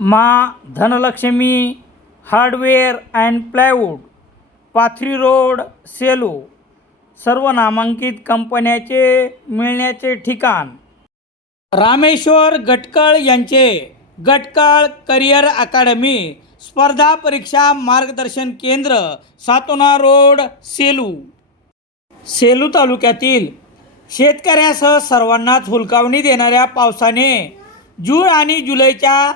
Maa Dhanlakshmi hardware and plywood Pathri road Selu सर्व नामांकित कंपन्याचे मिळण्याचे ठिकाण. रामेश्वर गटकळ यांचे गटकळ करिअर अकादमी स्पर्धा परीक्षा मार्गदर्शन केंद्र सातोना रोड सेलू. सेलू तालुक्यातील शेतकऱ्यासह सर्वांनाच हुलकावणी देणाऱ्या पावसाने जून आणि जुलैच्या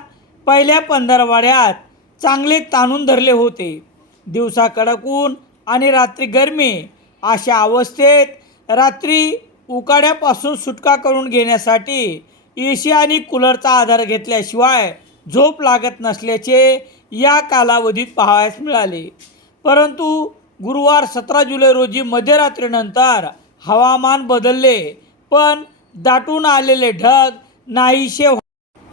पहिल्या पंधरवाड्यात चांगले ताणून धरले होते. दिवसा कडक ऊन आणि रात्री गरमी अशा अवस्थेत रात्री उकाड्यापासून सुटका करून घेण्यासाठी ए सी आणि कूलरचा आधार घेतल्याशिवाय झोप लागत नसल्याचे या कालावधीत पाहावयास मिळाले. परंतु गुरुवार सतरा जुलै रोजी मध्यरात्रीनंतर हवामान बदलले पण दाटून आलेले ढग नाहीसे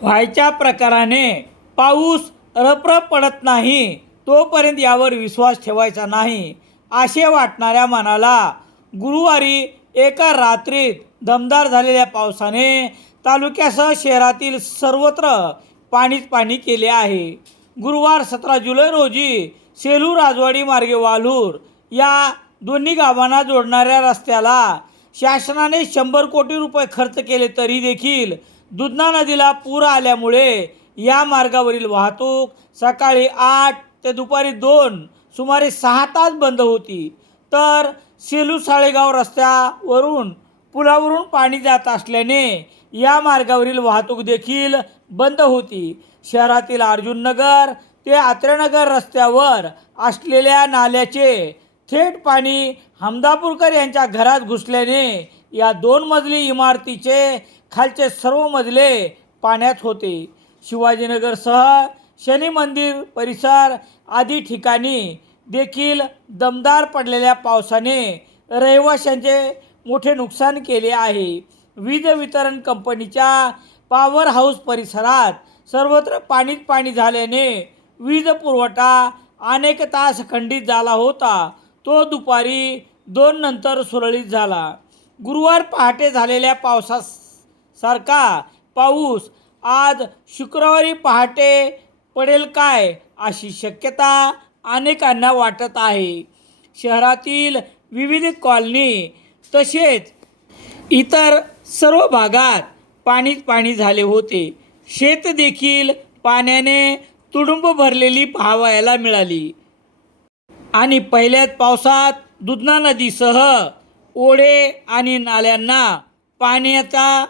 व्हायच्या प्रकाराने पाऊस रपरप पडत नाही तोपर्यंत यावर विश्वास ठेवायचा नाही असे वाटणाऱ्या मनाला गुरुवारी एका रात्रीत दमदार झालेल्या पावसाने तालुक्यासह शहरातील सर्वत्र पाणीच पाणी केले आहे. गुरुवार सतरा जुलै रोजी सेलू राजवाडी मार्गे वालूर या दोन्ही गावांना जोडणाऱ्या रस्त्याला शासनाने शंभर कोटी रुपये खर्च केले तरी देखील दुधना नदीला पूर आल्यामुळे या मार्गावरील वाहतूक सकाळी आठ ते दुपारी दोन सुमारे सहा तास बंद होती. तर सेलू साळेगाव रस्त्यावरून पुलावरून पाणी जात असल्याने या मार्गावरील वाहतूक देखील बंद होती. शहरातील अर्जुननगर ते आत्रेनगर रस्त्यावर असलेल्या नाल्याचे थेट पाणी हमदापूरकर यांच्या घरात घुसल्याने या दोन मजली इमारतीचे खालचे सर्व मजले पाण्यात होते. शिवाजीनगरसह शनी मंदिर परिसर आदी ठिकाणी देखील दमदार पडलेल्या पावसाने रहिवाशांचे मोठे नुकसान केले आहे. वीज वितरण कंपनीच्या पॉवर हाऊस परिसरात सर्वत्र पाणीच पाणी झाल्याने वीज पुरवठा अनेक तास खंडित झाला होता. तो दुपारी दोन नंतर सुरळीत झाला. गुरुवार पहाटे झालेल्या पावसास सारखा पाऊस आज शुक्रवारी पहाटे पडेल काय अशी शक्यता अनेकांना वाटत आहे. शहरातील विविध कॉलनी तसेच इतर सर्व भागात पाणीच पाणी झाले होते. शेत देखील पाण्याने तुडुंब भरलेली पाहावयाला मिळाली. आणि पहिल्याच पावसात दुधना नदीसह ओढे आणि नाल्यांना पाण्याचा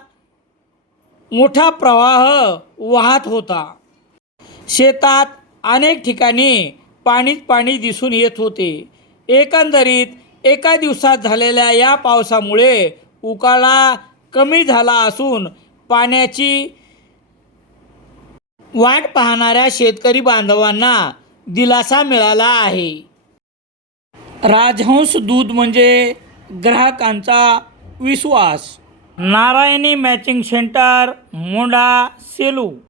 मोठा प्रवाह वाहत होता. शेतात अनेक ठिकाणी पाणीच पाणी दिसून येत होते. एकंदरीत एका दिवसात झालेल्या या पावसामुळे उकाळा कमी झाला असून पाण्याची वाट पाहणाऱ्या शेतकरी बांधवांना दिलासा मिळाला आहे. राजहंस दूध म्हणजे ग्राहकांचा विश्वास. નારાયણી મેચિંગ સેન્ટર મોડા સેલુ